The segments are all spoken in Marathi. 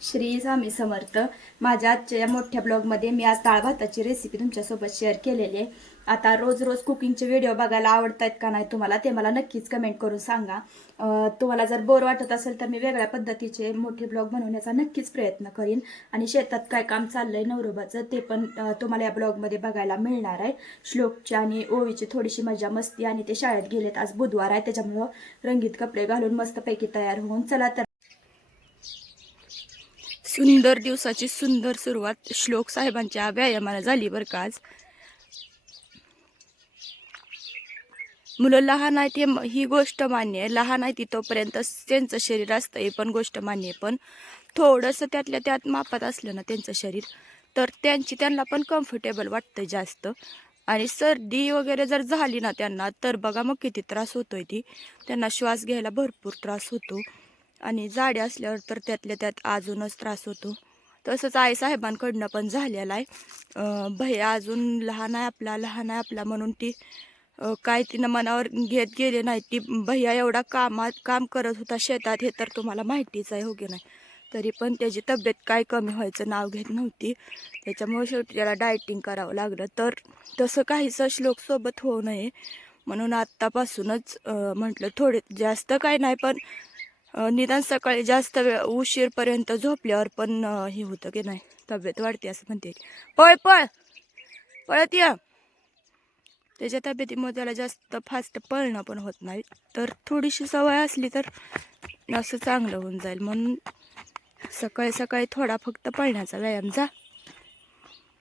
श्री स्वामी समर्थ. माझ्या आजच्या या मोठ्या ब्लॉगमध्ये मी आज डाळ भाताची रेसिपी तुमच्यासोबत शेअर केलेली आहे. आता रोज रोज कुकिंगचे व्हिडिओ बघायला आवडत आहेत का नाही तुम्हाला ते मला नक्कीच कमेंट करून सांगा. तुम्हाला जर बोर वाटत असेल तर मी वेगळ्या पद्धतीचे मोठे ब्लॉग बनवण्याचा नक्कीच प्रयत्न करीन. आणि शेतात काय काम चाललं आहे नवरोबाचं ते पण तुम्हाला या ब्लॉगमध्ये बघायला मिळणार आहे. श्लोकची आणि ओवीची थोडीशी मजा मस्ती आणि ते शाळेत गेलेत. आज बुधवार आहे त्याच्यामुळं रंगीत कपडे घालून मस्तपैकी तयार होऊन चला तर सुंदर दिवसाची सुंदर सुरुवात श्लोक साहेबांच्या व्यायामाला झाली बरं का आज. मुलं लहान आहेत हे ही गोष्ट मान्य आहे. लहान आहे ती तोपर्यंत त्यांचं शरीर असतं हे पण गोष्ट मान्य आहे. पण थोडंसं त्यातल्या त्यात मापात असलं ना त्यांचं शरीर तर त्यांची त्यांना पण कम्फर्टेबल वाटतं जास्त. आणि सर्दी वगैरे जर झाली ना त्यांना तर बघा मग किती त्रास होतोय ती. त्यांना श्वास घ्यायला भरपूर त्रास होतो. आणि जाडे असल्यावर तर त्यातल्या त्यात अजूनच त्रास होतो. तसंच आई साहेबांकडनं पण झालेला आहे. भैया अजून लहान आहे आपला लहान आहे आपला म्हणून ती काय तिनं मनावर घेत गेले नाही. ती भैया एवढा कामात काम करत होता शेतात हे तर तुम्हाला माहितीच आहे हो की नाही? तरी पण त्याची तब्येत काय कमी व्हायचं नाव घेत नव्हती. त्याच्यामुळे शेवटी त्याला डायटिंग करावं लागलं. तर तसं काहीसं श्लोक सोबत होऊ नये. म्हणून आत्तापासूनच म्हटलं थोडे जास्त काय नाही पण निदान सकाळी जास्त वेळ उशीरपर्यंत झोपल्यावर पण हे होतं की नाही? तब्येत वाढते असं म्हणते पळ पळ! पळत या! त्याच्या तब्येतीमुळे त्याला जास्त फास्ट पळणं पण होत नाही. तर थोडीशी सवय असली तर असं चांगलं होऊन जाईल. म्हणून सकाळी सकाळी थोडा फक्त पळण्याचा व्यायाम जा.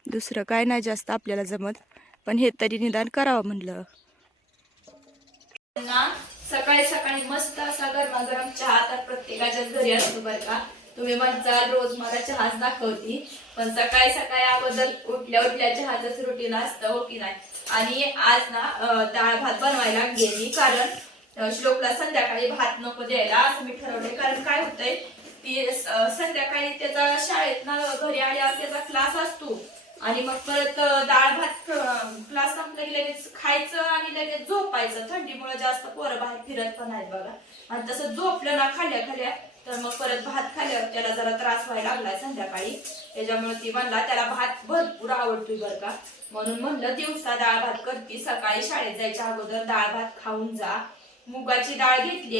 दुसरं काय नाही जास्त आपल्याला जमत. पण हे तरी निदान करावं म्हणलं. सकाळी सकाळी मस्त असा गरमागरम चहा तर प्रत्येकाच्याच घरी असतो बरं का. तुम्ही म्हणता रोज मला चहाच दाखवती. पण सकाळी सकाळी अगोदर उठल्या उठल्या चहाच रुटीन असतं हो की नाही? आणि आज ना डाळ भात बनवायला गेली कारण श्लोकला संध्याकाळी भात नको द्यायला असं मी ठरवले कारण काय होतंय ती संध्याकाळी त्याचा शाळेत ना घरी आल्यावर त्याचा क्लास असतो. आणि मग परत डाळ भात क्लास संपला की लगेच खायचं आणि लगेच झोपायचं. थंडीमुळे जास्त पोरं बाहेर फिरत पण आहेत बघा. आणि तसं झोपलं ना खाल्ल्या खाल्ल्या तर मग परत भात खाल्ल्यावर त्याला जरा त्रास व्हायला लागलाय संध्याकाळी. त्याच्यामुळे ती म्हणला त्याला भात भरपूर आवडतोय बरं का. म्हणून म्हणलं दिवसा डाळ भात करते. सकाळी शाळेत जायच्या अगोदर डाळ भात खाऊन जा. मुगाची डाळ घेतली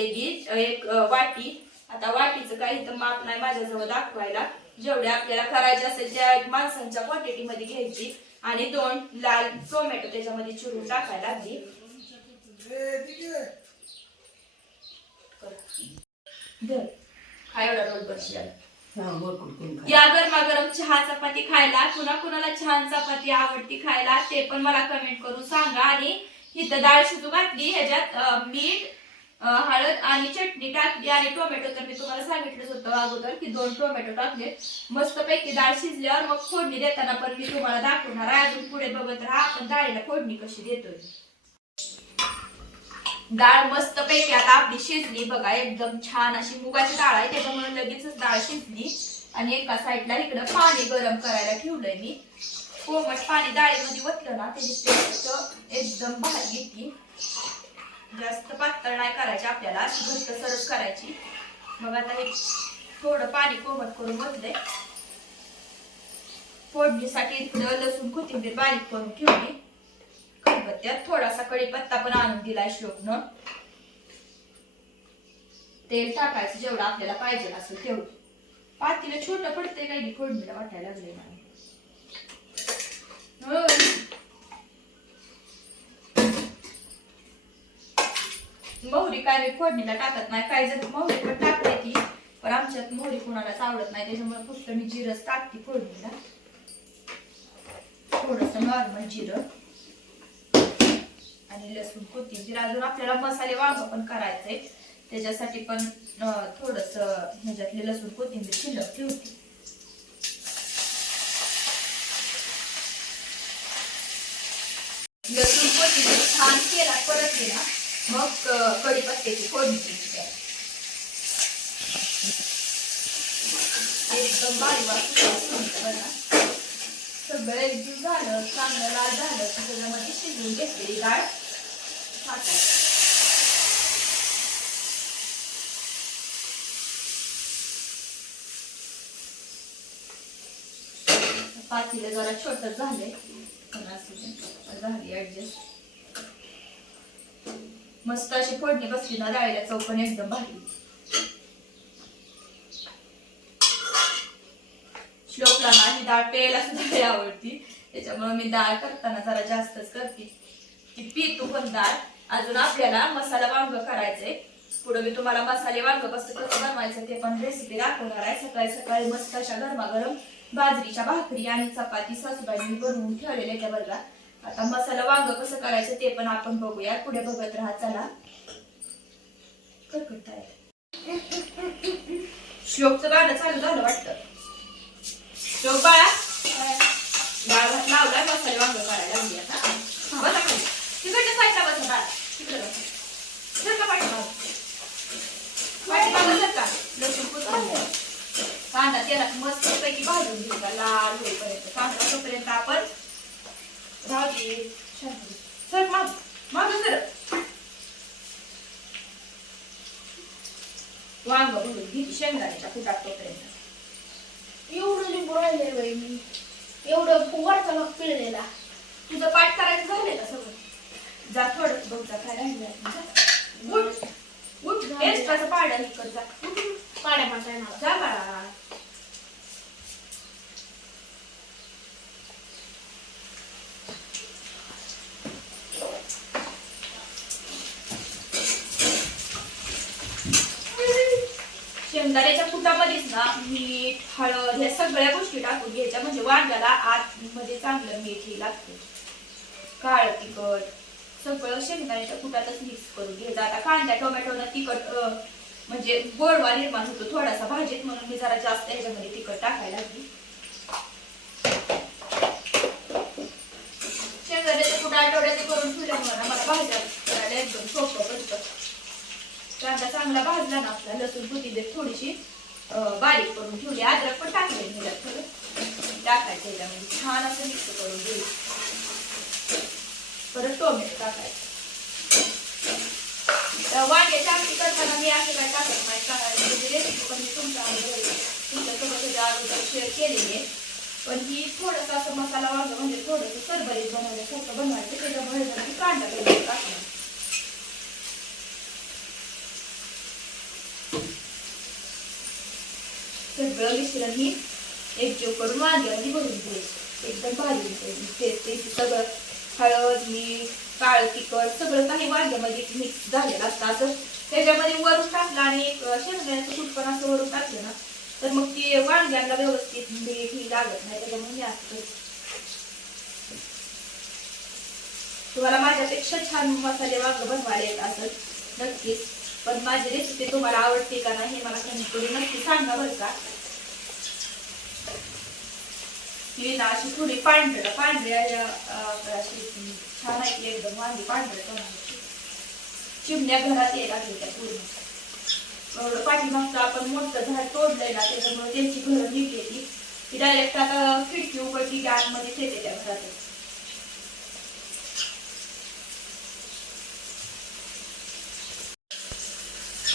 एक वाटी. आता वाटीचं काही तर माप नाही माझ्याजवळ दाखवायला. जेवढे आपल्याला करायचे असेल त्या माणसांच्या क्वांटिटी मध्ये घ्यायची. आणि दोन लाल टोमॅटो त्याच्यामध्ये चिरून टाकायला लागली. धर. खा एवढा रोल बसला. या गरमागरम चहा चपाती खायला कुणा कुणाला छान चपाती आवडती खायला ते पण मला कमेंट करून सांगा. आणि इथं डाळ शिजू घातली ह्याच्यात मीठ हळद आणि चटणी टाकली आणि टोमॅटो तर मी तुम्हाला सांगितलंच होतं अगोदर की दोन टोमॅटो टाकले. मस्तपैकी डाळ शिजल्यावर मग फोडणी देताना पण मी तुम्हाला दाखवणार आहे. अजून पुढे बघत राहा. आपण डाळीला फोडणी कशी देतोय. डाळ मस्त पैकी आता आपली शिजली. बघा एकदम छान अशी मुगाची डाळ आहे. त्याच्यामुळे लगेचच डाळ शिजली. आणि एका साईडला इकडं पाणी गरम करायला ठेवलंय मी. कोमट पाणी डाळीमध्ये वतलं ना त्याची टेस्ट एकदम भारी येते. जास्त पातळ नाही करायची आपल्याला अशी घट्ट सरस करायची. मग आता हे थोडं पाणी कोमट करून बसले फोडणीसाठी इकडं लसूण कोथिंबीर बारीक करून ठेवली. खलबत्त्यात थोडासा कढीपत्ता पण आणून दिलाय श्लोकनं. तेल टाकायचं जेवढं आपल्याला पाहिजे असेल तेवढं पातीला छोटं पडतंय काही फोडणीला वाटायला लागले मला. मोहरी काय फोडणीला टाकत नाही काय जर मोहरी पण टाकते ती पण आमच्यात मोहरी कुणालाच आवडत नाही त्याच्यामुळे फक्त मी जिरच टाकते फोडणीला. थोडस नॉर्मल जिरं. आणि लसूण कोथिंबीर अजून आपल्याला मसाले वांग पण करायचंय. त्याच्यासाठी पण थोडस ह्याच्यातले लसूण कोथिंबीर शिल्लक ठेवते. लसूण कोथिंबीर छान केला परत केला कढीपत्त्याची फोडणी द्यायची त्यात. एकदम बारीक बारीक बघा सगळं एकदम झालं चांगलं लाल झालं की त्याच्यामध्ये शिजवून घेतलेली डाळ टाकायची. पातीला जरा छोट झालंय पण असू दे. पण झाली ऍडजस्ट मस्त अशी फोडणी बसली ना डाळीला चव पण एकदम भारी. श्लोकला ना ही डाळ प्यायला सुद्धा आवडती. त्याच्यामुळे मी डाळ करताना जरा जास्तच करते. ती पितो पण डाळ. अजून आपल्याला मसाला वांग करायचंय. पुढे मी तुम्हाला मसाले वांग कसं कसं बनवायचं ते पण रेसिपी दाखवणार आहे. सकाळी सकाळी मस्त अशा गरमागरम बाजरीच्या भाकरी आणि चपाती सासूबाईंनी बनवून ठेवलेल्या त्या वर्गात आता मसाला वांग कसं करायचं ते पण आपण बघूया. पुढे बघत राहा चला. श्लोकचं गाणं चालू झालं वाटतं. श्लोक बाळा. लावलाय मसाले वांग करायला लागली आता बसा खाली. तिकडच्या साईडला बसा बाळा तिकडे बसा सर का पाठीमागं? पाठीमागं सर का लसूण कोथिंबीर. कांदा तेलात मस्त पैकी भाजून घेऊ का लाल होईपर्यंत कांदा होईपर्यंत आपण राहू दे सर माग माग सर वांग भरून घे शेंगदाण्याच्या कुटात तोपर्यंत एवढं लिंबू राहिले बाई मी एवढं वरचा मग पिळलेला तुझं पाठ करायचं झालंय का सगळं जा थोडं बघ जा काय राहिलं उठ उठ एक्स्ट्राचं पाडं हे जा पाड्या म्हणता जा बाळा. शेंगदाण्याच्या कुटामध्येच ना मीठ हळद ह्या सगळ्या गोष्टी टाकून घ्यायच्या. म्हणजे वांग्याला आतमध्ये चांगलं मीठ हे लागतं. काळ तिखट सगळं शेंगदाण्याच्या कुटातच मिक्स करून घ्यायचं. आता कांदा टोमॅटोनं तिखट म्हणजे गोडवा निर्माण होतो. थोडासा भाजीत म्हणून मी जरा जास्त ह्याच्यामध्ये तिखट टाकायला लागली. शेंगदाण्याच्या कुटा आठवड्याचे करून ठेवल्यामुळे मला भाज्या करायला एकदम सोपं पडतं. कांदा चांगला भाजला ना आपला लसूण देत थोडीशी बारीक करून ठेवली अद्रक पण टाकले मी थोडं. टाकायचं याच्यामध्ये म्हणजे छान असं मिक्स करून घेऊ परत टोमॅटो टाकायचं. तर वांग्याची आमटी करताना मी असं काय टाकत नाही टाकायचं म्हणजे रेसिपी पण मी तुमच्या तुमच्यासोबत त्याच्या अगोदर शेअर केलेली आहे पण ही थोडंसं असं मसाला वांग म्हणजे थोडंसं सरबरीत बनवण्यासारखं बनवायचं त्याच्यामुळे जरा कांदा टाकणार. सगळं मिश्रण ही एकजीव करून वांग्यामध्ये भरून घ्यायचं. एकदम भाजून होते. तेच ते सगळं हळद मीठ काळ तिखट सगळं काही वांग्यामध्ये मिक्स झालेलं असतं. असं त्याच्यामध्ये वरून टाकलं आणि एक शेंगदाण्याचं पण असं वरून टाकलं ना तर मग ते वांग्यांना व्यवस्थित मीठ ही लागत नाही त्याच्यामुळे मी असं तुम्हाला माझ्यापेक्षा छान मसाले वांग बनवायला येत असत नक्कीच. पण माझी रेसिपी तुम्हाला आवडते का नाही हे मला कमी करून नक्की सांगा बरं का. ही अशी थोडी पांढऱ्या पांढऱ्या अशी छान आहे एकदम वांगी पांढऱ्या टोमॅटोची. चिमण्या घरात यायला लागल्या त्या पूर्ण एवढं पाठीमागचं आपण मोठं झाड तोडलंय ना त्याच्यामुळे त्यांची घरं निघली ती डायरेक्ट आता खिडकी उघडली की आतमध्येच येते त्या घरात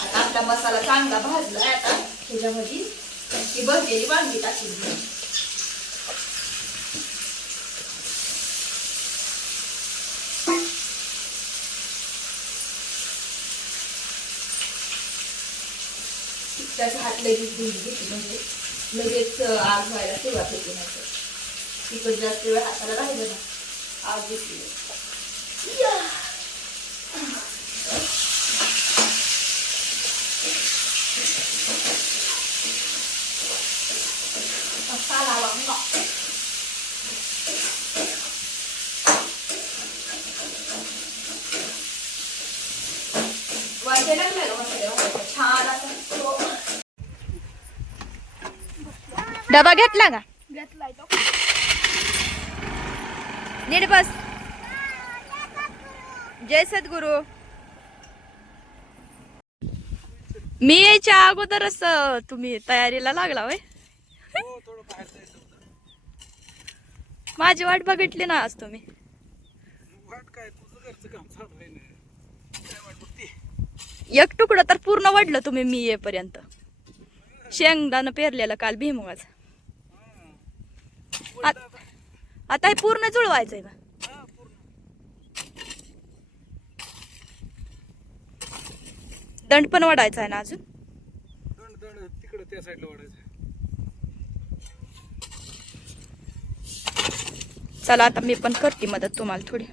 आता आपला मसाला चांगला भाजलाय आता त्याच्यामध्ये ती भरलेली वांगी टाकली त्याचा हात लगेच धुवून घेते म्हणजे लगेच आग व्हायला सुरुवात होते नाही तिकड जास्त वेळ हाताला राहिलं ना आग घेतली मसाला वांगा वाचायला लागलाय का मसाले वांग्याचा? छान असं हो. डबा घेतला का? घेतलाय तो. नीट बस. जय सद्गुरु. मी यायच्या अगोदरच तुम्ही तयारीला लागला होय. माझी वाट बघितली ना आज तुम्ही. एक तुकडं तर पूर्ण वाढलं तुम्ही मी येईपर्यंत. शेंगदाणं पेरलेलं काल भीमुगाच आत- हे पूर्ण जुळवायचंय पूर्ण दंड पण वाढायचा आहे ना अजून? दंड दंड तिकडं त्या साईडला वाढायचं चला आता मी पण करते मदत तुम्हाला थोडी.